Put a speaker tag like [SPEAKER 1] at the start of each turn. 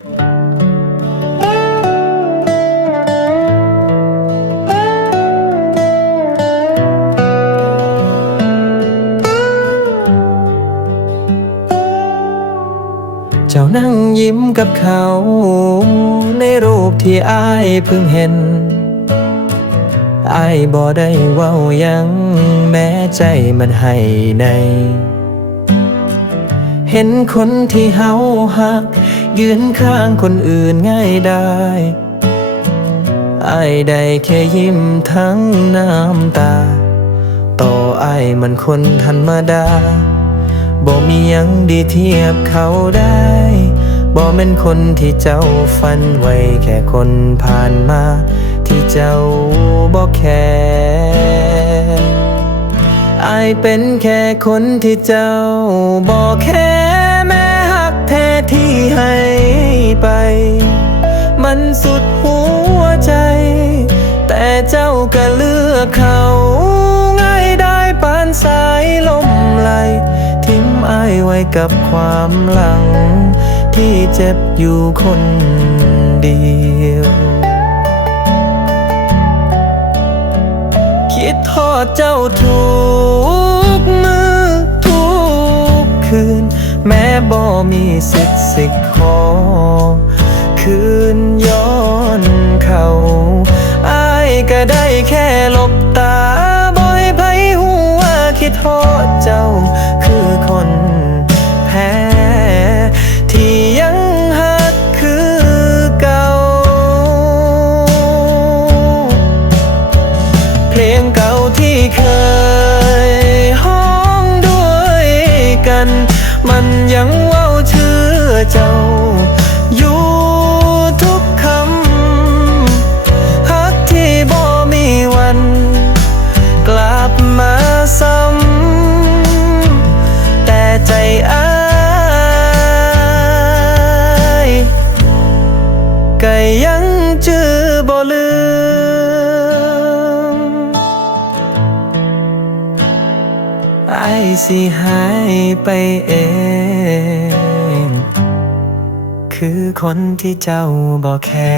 [SPEAKER 1] เจ้านั่งยิ้มกับเขา ในรูปที่อายเพิ่งเห็นอายบ่ได้เว้ายังแม้ใจมันให้ใน เห็นคนที่เฮาหัก ยืนข้างคนอื่นง่ายได้อายได้แค่ยิ้มทั้งน้ำตา ต่ออายมันคนธรรมดา บ่มียังดีเทียบเขาได้ บ่แม่นคนที่เจ้าฝันไว้แค่คนผ่านมา ที่เจ้าบ่แค่อายเป็นแค่คนที่เจ้าบ่แค่ สุดหัวใจ แต่เจ้าก็เลือกเขาง่ายได้ปานสายลมไหล ทิ้มอายไว้กับความหลัง ที่เจ็บอยู่คนเดียว คิดทอดเจ้าทุกมือทุกคืน แม้บ่มีสิทธิ์สิกขอ ได้แค่หลบตาบ่ให้ไผหูว่าคิดทอดเจ้า คือคนแพ้ที่ยังหักคือเก่า เพลงเก่าที่เคยห้องด้วยกัน มันยังเว้าชื่อเจ้า ไอสิหายไปเอง คือคนที่เจ้าบอกแค่